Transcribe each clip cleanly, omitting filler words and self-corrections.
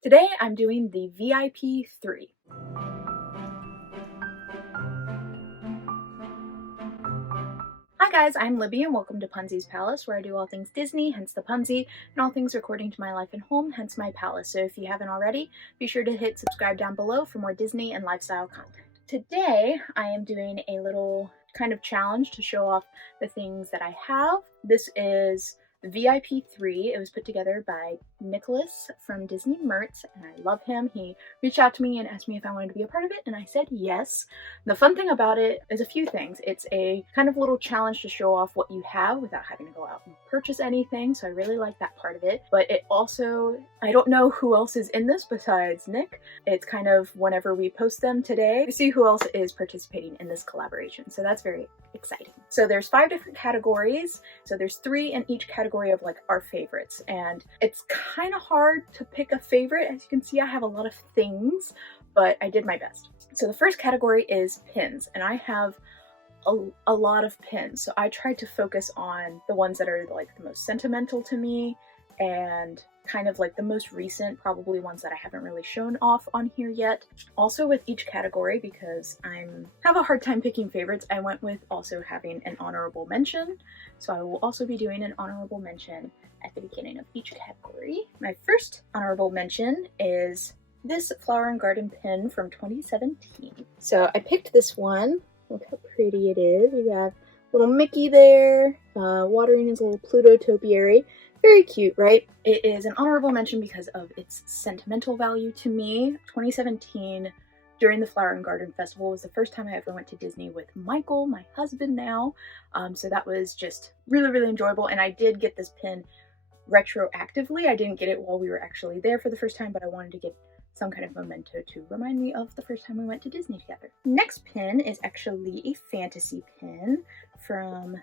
Today I'm doing the VIP 3. Hi guys, I'm Libby and welcome to Punsy's Palace, where I do all things Disney, hence the Punsy, and all things according to my life and home, hence my palace. So if you haven't already, be sure to hit subscribe down below for more Disney and lifestyle content. Today I am doing a little kind of challenge to show off the things that I have. This is the VIP 3. It was put together by Nicholas from DisneyMertz, and I love him. He reached out to me and asked me if I wanted to be a part of it, and I said yes. The fun thing about it is a few things. It's a kind of little challenge to show off what you have without having to go out and purchase anything, so I really like that part of it. But it also, I don't know who else is in this besides Nick. It's kind of whenever we post them today, we see who else is participating in this collaboration, so that's very exciting. So there's 5 different categories, so there's 3 in each category of like our favorites, and it's kind of hard to pick a favorite. As you can see, I have a lot of things, but I did my best. So the first category is pins, and I have a lot of pins, so I tried to focus on the ones that are like the most sentimental to me and kind of like the most recent, probably ones that I haven't really shown off on here yet. Also with each category, because I have a hard time picking favorites, I went with also having an honorable mention. So I will also be doing an honorable mention at the beginning of each category. My first honorable mention is this Flower and Garden pin from 2017. So I picked this one. Look how pretty it is. We got little Mickey there, watering his little Pluto topiary. Very cute, right? It is an honorable mention because of its sentimental value to me. 2017, during the Flower and Garden Festival, was the first time I ever went to Disney with Michael, my husband now. So that was just really, really enjoyable. And I did get this pin retroactively. I didn't get it while we were actually there for the first time, but I wanted to get some kind of memento to remind me of the first time we went to Disney together. Next pin is actually a fantasy pin from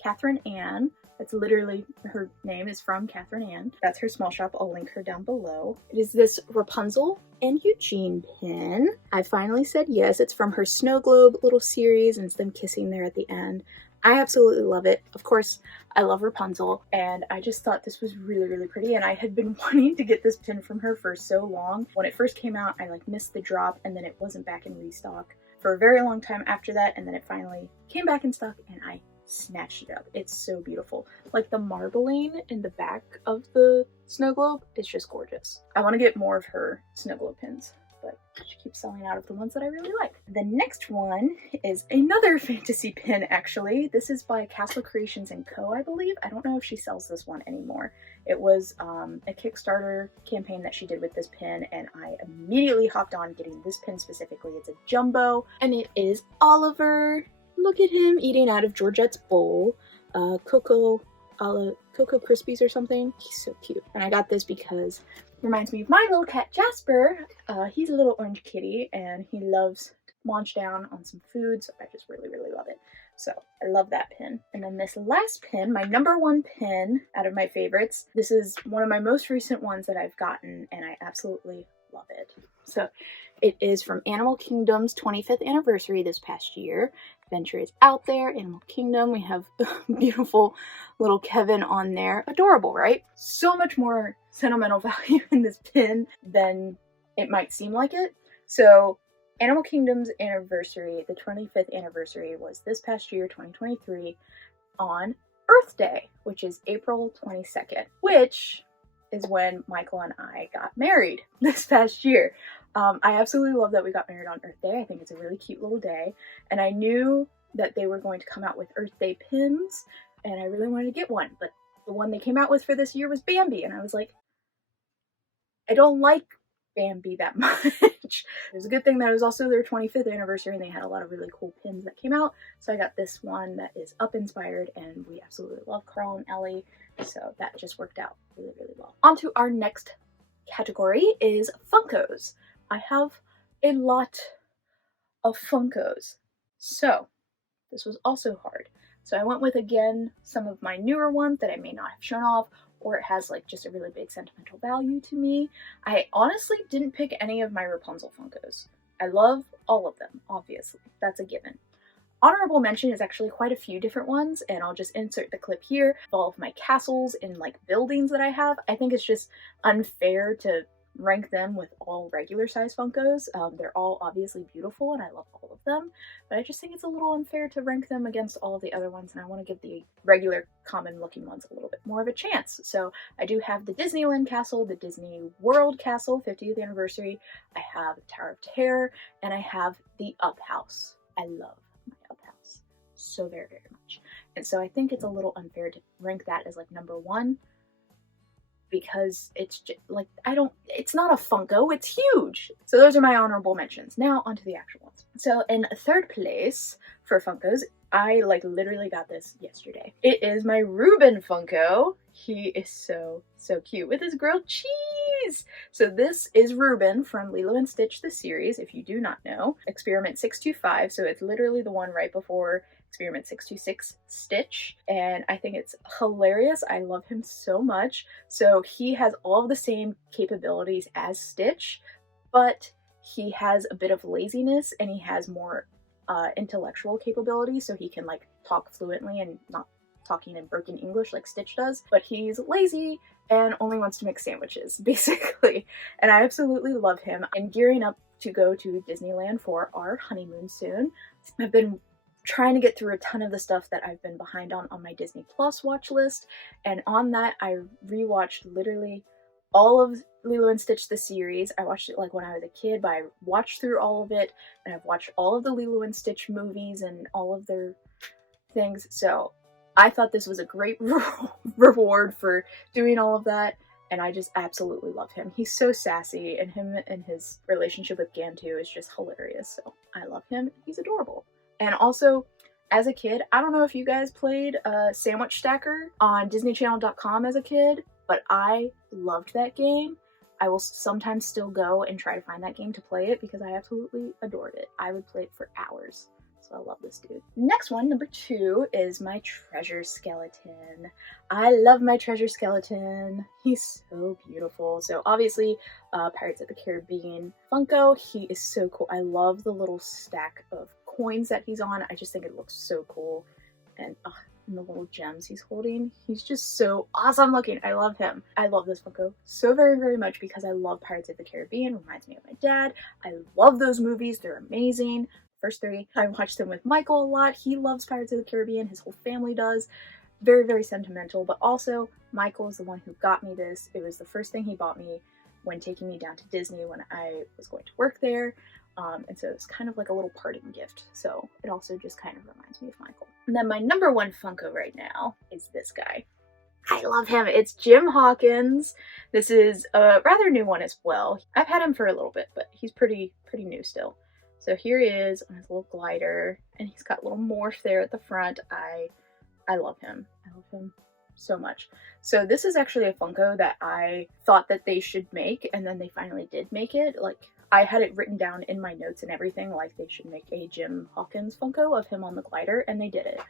Catherine Ann. That's literally, her name is from Catherine Ann. That's her small shop. I'll link her down below. It is this Rapunzel and Eugene pin. I finally said yes. It's from her Snow Globe little series, and it's them kissing there at the end. I absolutely love it. Of course, I love Rapunzel, and I just thought this was really, really pretty, and I had been wanting to get this pin from her for so long. When it first came out, I like missed the drop, and then it wasn't back in restock for a very long time after that, and then it finally came back in stock, and I snatched it up. It's so beautiful. Like the marbling in the back of the snow globe is just gorgeous. I want to get more of her snow globe pins, but she keeps selling out of the ones that I really like. The next one is another fantasy pin, actually. This is by Castle Creations & Co., I believe. I don't know if she sells this one anymore. It was a Kickstarter campaign that she did with this pin, and I immediately hopped on getting this pin specifically. It's a jumbo, and it is Oliver. Look at him eating out of Georgette's bowl. Cocoa Krispies or something. He's so cute. And I got this because it reminds me of my little cat Jasper. He's a little orange kitty, and he loves to munch down on some food, so I just really, really love it. So I love that pin. And then this last pin, my number 1 pin out of my favorites. This is one of my most recent ones that I've gotten, and I absolutely love it. So it is from Animal Kingdom's 25th anniversary this past year. Adventure is out there, Animal Kingdom. We have beautiful little Kevin on there. Adorable, right? So much more sentimental value in this pin than it might seem like it. So Animal Kingdom's anniversary, the 25th anniversary, was this past year, 2023, on Earth Day, which is April 22nd, which is when Michael and I got married this past year. I absolutely love that we got married on Earth Day. I think it's a really cute little day, and I knew that they were going to come out with Earth Day pins, and I really wanted to get one, but the one they came out with for this year was Bambi, and I was like, I don't like Bambi that much. It was a good thing that it was also their 25th anniversary, and they had a lot of really cool pins that came out, so I got this one that is Up inspired, and we absolutely love Carl and Ellie, so that just worked out really, really well. On to our next category is Funkos. I have a lot of Funkos, so this was also hard. So I went with, again, some of my newer ones that I may not have shown off, or it has like just a really big sentimental value to me. I honestly didn't pick any of my Rapunzel Funkos. I love all of them, obviously. That's a given. Honorable mention is actually quite a few different ones, and I'll just insert the clip here of all of my castles and like buildings that I have. I think it's just unfair to rank them with all regular size Funkos. They're all obviously beautiful and I love all of them, but I just think it's a little unfair to rank them against all of the other ones, and I want to give the regular common looking ones a little bit more of a chance. So I do have the Disneyland Castle, the Disney World Castle 50th anniversary, I have Tower of Terror, and I have the Up House. I love my Up House so very, very much. And so I think it's a little unfair to rank that as like number one, because it's just like, it's not a Funko, it's huge. So those are my honorable mentions. Now onto the actual ones. So in third place for Funkos, I like literally got this yesterday. It is my Reuben Funko. He is so cute with his grilled cheese. So this is Reuben from Lilo and Stitch the series, if you do not know. Experiment 625, so it's literally the one right before Experiment 626 Stitch, and I think it's hilarious. I love him so much. So he has all of the same capabilities as Stitch, but he has a bit of laziness and he has more intellectual capabilities, so he can like talk fluently and not talking in broken English like Stitch does, but he's lazy and only wants to make sandwiches, basically. And I absolutely love him. I'm gearing up to go to Disneyland for our honeymoon soon. I've been trying to get through a ton of the stuff that I've been behind on my Disney Plus watch list, and on that I rewatched literally all of Lilo and Stitch the series. I watched it like when I was a kid, but I watched through all of it, and I've watched all of the Lilo and Stitch movies and all of their things, so I thought this was a great reward for doing all of that, and I just absolutely love him. He's so sassy, and him and his relationship with Gantu is just hilarious, so I love him. He's adorable. And also, as a kid, I don't know if you guys played Sandwich Stacker on DisneyChannel.com as a kid, but I loved that game. I will sometimes still go and try to find that game to play it because I absolutely adored it. I would play it for hours. So I love this dude. Next one, number 2, is my treasure skeleton. I love my treasure skeleton. He's so beautiful. So obviously, Pirates of the Caribbean Funko. He is so cool. I love the little stack of coins that he's on. I just think it looks so cool. And the little gems he's holding. He's just so awesome looking. I love him. I love this Funko so very, very much because I love Pirates of the Caribbean. Reminds me of my dad. I love those movies. They're amazing. First 3. I watched them with Michael a lot. He loves Pirates of the Caribbean. His whole family does. Very, very sentimental, but also Michael is the one who got me this. It was the first thing he bought me when taking me down to Disney when I was going to work there. And so it's kind of like a little parting gift. So it also just kind of reminds me of Michael. And then my number 1 Funko right now is this guy. I love him. It's Jim Hawkins. This is a rather new one as well. I've had him for a little bit, but he's pretty new still. So here he is on his little glider, and he's got a little morph there at the front. I love him. I love him so much. So this is actually a Funko that I thought that they should make, and then they finally did make it. Like, I had it written down in my notes and everything, like they should make a Jim Hawkins Funko of him on the glider, and they did it.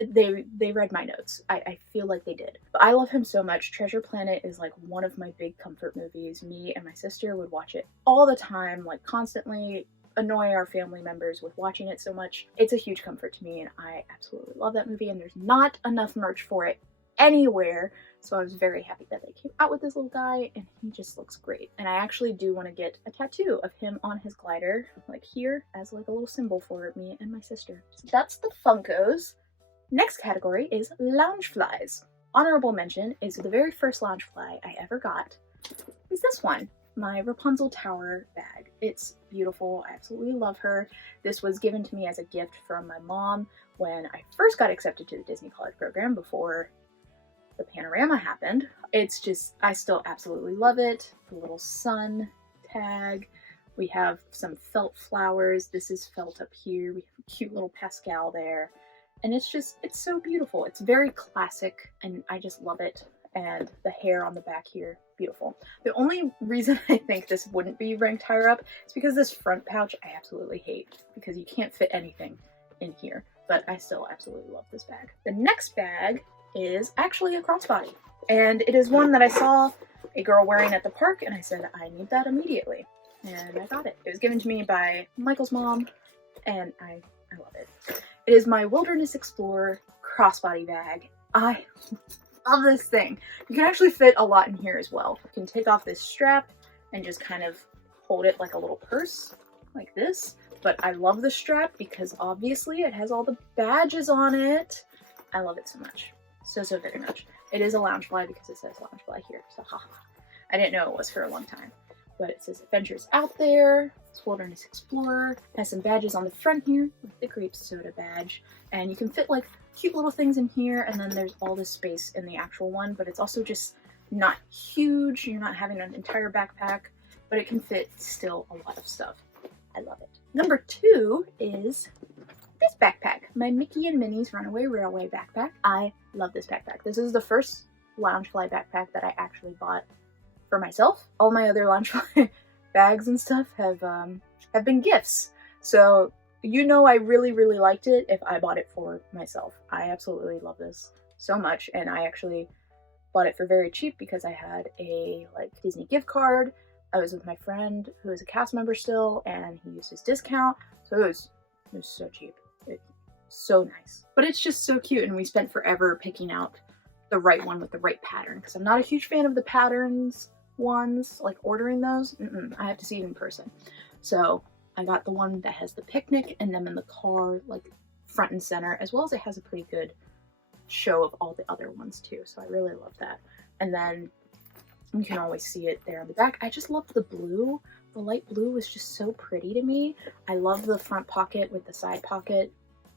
They read my notes. I feel like they did. But I love him so much. Treasure Planet is like one of my big comfort movies. Me and my sister would watch it all the time, like constantly annoy our family members with watching it so much. It's a huge comfort to me, and I absolutely love that movie, and there's not enough merch for it anywhere. So I was very happy that they came out with this little guy, and he just looks great. And I actually do want to get a tattoo of him on his glider, like here, as like a little symbol for me and my sister. So that's the Funkos. Next category is Loungeflys. Honorable mention is the very first Loungefly I ever got is this one, my Rapunzel Tower bag. It's beautiful. I absolutely love her. This was given to me as a gift from my mom when I first got accepted to the Disney College program before the panorama happened. It's just, I still absolutely love it. The little sun tag. We have some felt flowers. This is felt up here. We have a cute little Pascal there. And it's just, it's so beautiful. It's very classic, and I just love it. And the hair on the back here, beautiful. The only reason I think this wouldn't be ranked higher up is because this front pouch I absolutely hate, because you can't fit anything in here. But I still absolutely love this bag. The next bag is actually a crossbody. And it is one that I saw a girl wearing at the park, and I said, I need that immediately. And I got it. It was given to me by Michael's mom, and I love it. It is my Wilderness Explorer crossbody bag. I love this thing. You can actually fit a lot in here as well. You can take off this strap and just kind of hold it like a little purse, like this. But I love the strap because obviously it has all the badges on it. I love it so much. So very much. It is a Loungefly because it says Loungefly here. So haha. I didn't know it was for a long time. But it says Adventures Out There, it's Wilderness Explorer. It has some badges on the front here, like the grape soda badge. And you can fit like cute little things in here, and then there's all this space in the actual one, but it's also just not huge. You're not having an entire backpack, but it can fit still a lot of stuff. I love it. Number 2 is this backpack, my Mickey and Minnie's Runaway Railway backpack. I love this backpack. This is the first Loungefly backpack that I actually bought for myself. All my other Loungefly bags and stuff have been gifts. So you know I really liked it if I bought it for myself. I absolutely love this so much, and I actually bought it for very cheap because I had a like Disney gift card. I was with my friend who is a cast member still, and he used his discount, so it was so cheap. It's so nice. But it's just so cute, and we spent forever picking out the right one with the right pattern, because I'm not a huge fan of the patterns ones, like ordering those. I have to see it in person. So I got the one that has the picnic and them in the car, like front and center, as well as it has a pretty good show of all the other ones too. So I really love that. And then you can always see it there on the back. I just love the blue. The light blue was just so pretty to me. I love the front pocket with the side pocket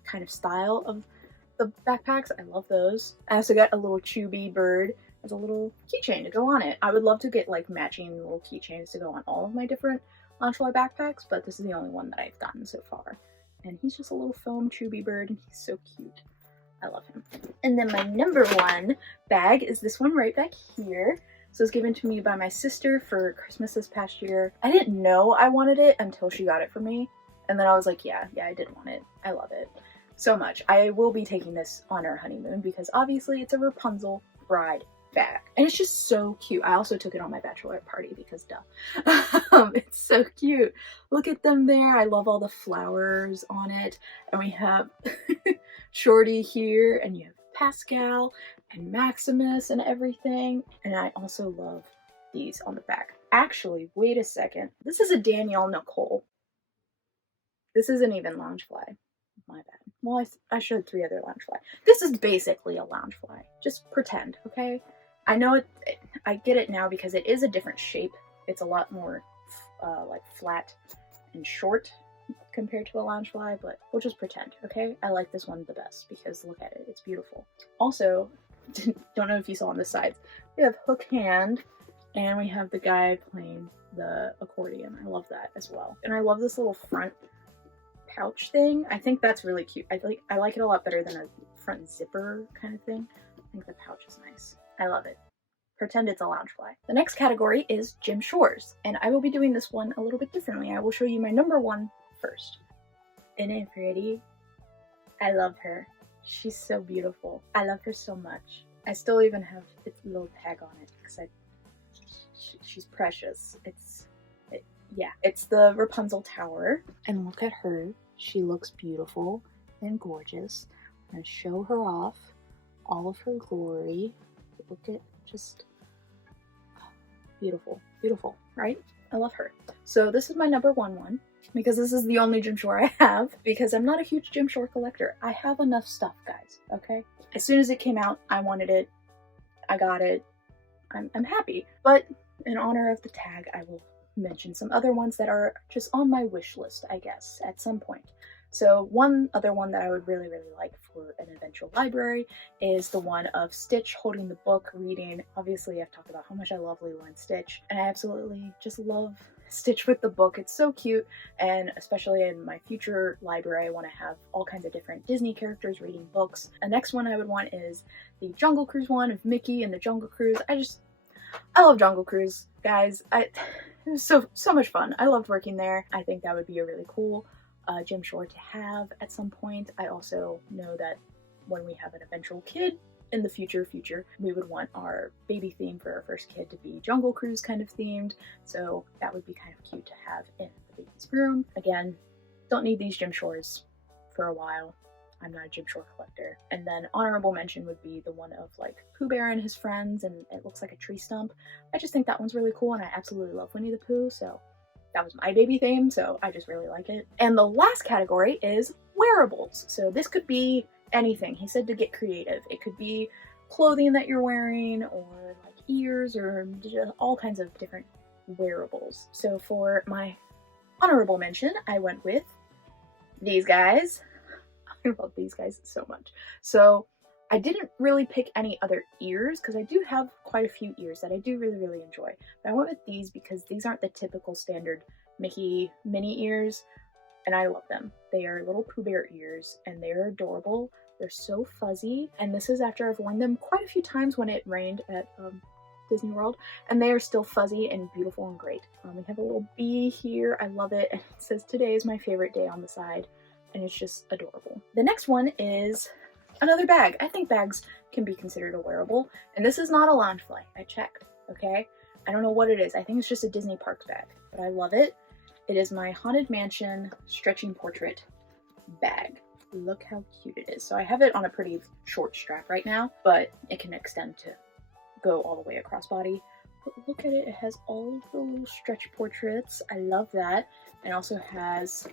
kind of style of the backpacks. I love those. I also got a little chubby bird as a little keychain to go on it. I would love to get like matching little keychains to go on all of my different Loungefly backpacks, but this is the only one that I've gotten so far. And he's just a little foam chubby bird, and he's so cute. I love him. And then my number 1 bag is this one right back here. So it was given to me by my sister for Christmas this past year. I didn't know I wanted it until she got it for me. And then I was like, yeah, I did want it. I love it so much. I will be taking this on our honeymoon because obviously it's a Rapunzel bride bag. And it's just so cute. I also took it on my bachelorette party because duh. It's so cute. Look at them there. I love all the flowers on it. And we have Shorty here, and you have Pascal and Maximus and everything. And I also love these on the back. Actually, wait a second. This is a Danielle Nicole. This isn't even Loungefly. My bad. Well, I showed 3 other Loungefly. This is basically a Loungefly. Just pretend, okay? I know I get it now because it is a different shape. It's a lot more like flat and short compared to a Loungefly, but we'll just pretend, okay? I like this one the best because look at it. It's beautiful. Also, don't know if you saw on the sides, we have Hook Hand, and we have the guy playing the accordion. I love that as well. And I love this little front pouch thing. I think that's really cute. I like it a lot better than a front zipper kind of thing. I think the pouch is nice. I love it. Pretend it's a Loungefly. The next category is Gym Shores, and I will be doing this one a little bit differently. I will show you my number 1 first. Isn't it pretty? I love her. She's so beautiful. I love her so much. I still even have its little tag on it because she's precious. It's the Rapunzel Tower. And look at her. She looks beautiful and gorgeous. I'm gonna show her off all of her glory. Look at just beautiful, beautiful, right? I love her. So this is my number 1 because this is the only gym shore I have because I'm not a huge gym shore collector. I have enough stuff, guys, okay? As soon as it came out, I wanted it. I got it. I'm happy. But in honor of the tag, I will mention some other ones that are just on my wish list, I guess, at some point. So one other one that I would really like for an eventual library is the one of Stitch holding the book, reading. Obviously, I've talked about how much I love Lilo and Stitch, and I absolutely just love Stitch with the book. It's so cute, and especially in my future library, I want to have all kinds of different Disney characters reading books. The next one I would want is the Jungle Cruise one of Mickey and the Jungle Cruise. I love Jungle Cruise, guys. It was so much fun. I loved working there. I think that would be a really cool gym shore to have at some point. I also know that when we have an eventual kid in the future, we would want our baby theme for our first kid to be Jungle Cruise kind of themed. So that would be kind of cute to have in the baby's room. Again, don't need these gym shores for a while. I'm not a Jigsaw collector. And then honorable mention would be the one of like Pooh Bear and his friends, and it looks like a tree stump. I just think that one's really cool, and I absolutely love Winnie the Pooh, so that was my baby theme, so I just really like it. And the last category is wearables. So this could be anything. He said to get creative. It could be clothing that you're wearing, or like ears, or just all kinds of different wearables. So for my honorable mention, I went with these guys. I love these guys so much. So I didn't really pick any other ears because I do have quite a few ears that I do really enjoy. But I went with these because these aren't the typical standard Mickey mini ears, and I love them. They are little Pooh Bear ears, and they're adorable. They're so fuzzy, and this is after I've worn them quite a few times when it rained at Disney World, and they are still fuzzy and beautiful and great. We have a little bee here. I love it, and it says today is my favorite day on the side, and it's just adorable. The next one is another bag. I think bags can be considered a wearable, and this is not a Loungefly. I checked, okay? I don't know what it is. I think it's just a Disney Parks bag, but I love it. It is my Haunted Mansion stretching portrait bag. Look how cute it is. So I have it on a pretty short strap right now, but it can extend to go all the way across body. But look at it. It has all of the little stretch portraits. I love that. And also has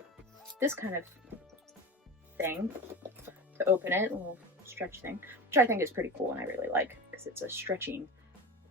this kind of thing to open it, a little stretch thing, which I think is pretty cool and I really like because it's a stretching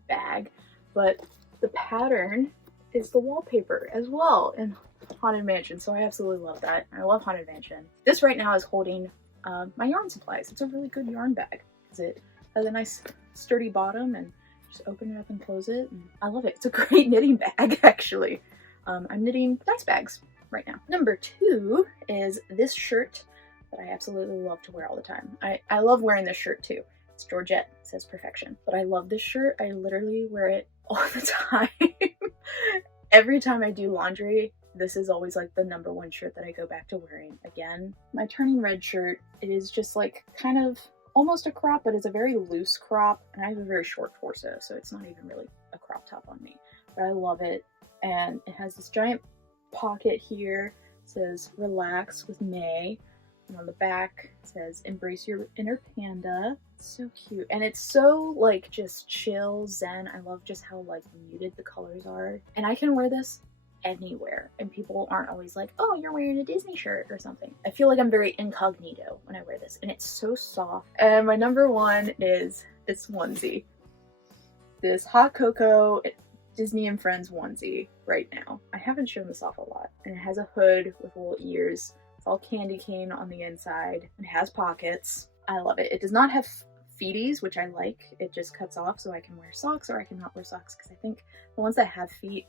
bag. But the pattern is the wallpaper as well in Haunted Mansion, so I absolutely love that. I love Haunted Mansion. This right now is holding my yarn supplies. It's a really good yarn bag because it has a nice sturdy bottom, and just open it up and close it, and I love it. It's a great knitting bag actually. I'm knitting dice bags right now. Number 2 is this shirt that I absolutely love to wear all the time. I love wearing this shirt too. It's Georgette, it says perfection. But I love this shirt. I literally wear it all the time. Every time I do laundry, this is always like the number 1 shirt that I go back to wearing again. My Turning Red shirt, it is just like kind of almost a crop, but it's a very loose crop, and I have a very short torso, so it's not even really a crop top on me. But I love it, and it has this giant pocket here. It says relax with May, and on the back it says embrace your inner panda. It's so cute, and it's so like just chill, zen. I love just how like muted the colors are, and I can wear this anywhere, and people aren't always like, oh, you're wearing a Disney shirt or something. I feel like I'm very incognito when I wear this, and it's so soft. And my number 1 is this onesie, this hot cocoa Disney and Friends onesie right now. I haven't shown this off a lot, and it has a hood with little ears. It's all candy cane on the inside. It has pockets. I love it. It does not have feeties, which I like. It just cuts off so I can wear socks, or I can not wear socks, because I think the ones that have feet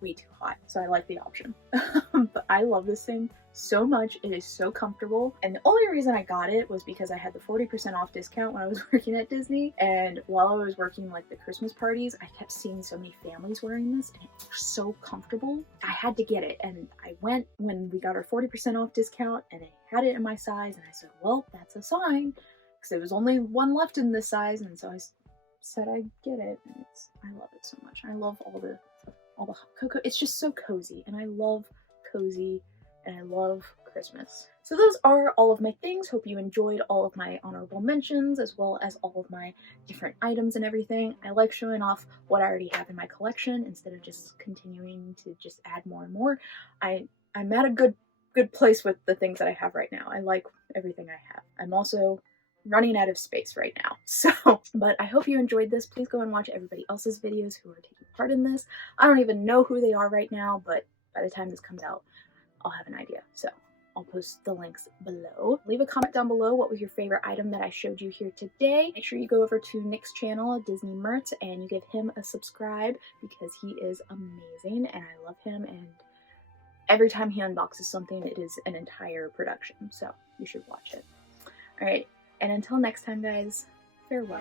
way too hot, so I like the option. But I love this thing so much. It is so comfortable, and the only reason I got it was because I had the 40% off discount when I was working at Disney, and while I was working like the Christmas parties, I kept seeing so many families wearing this, and it was so comfortable. I had to get it, and I went when we got our 40% off discount, and I had it in my size, and I said, well, that's a sign, because there was only one left in this size, and so I said I'd get it, and I love it so much. I love all the cocoa. It's just so cozy, and I love cozy, and I love Christmas. So those are all of my things. Hope you enjoyed all of my honorable mentions, as well as all of my different items and everything. I like showing off what I already have in my collection instead of just continuing to just add more and more. I'm at a good place with the things that I have right now. I like everything I have. I'm also running out of space right now. So, but I hope you enjoyed this. Please go and watch everybody else's videos who are taking part in this. I don't even know who they are right now, but by the time this comes out, I'll have an idea. So I'll post the links below. Leave a comment down below what was your favorite item that I showed you here today. Make sure you go over to Nick's channel, DisneyMertz, and you give him a subscribe because he is amazing and I love him, and every time he unboxes something, it is an entire production. So you should watch it. All right. And until next time, guys, farewell.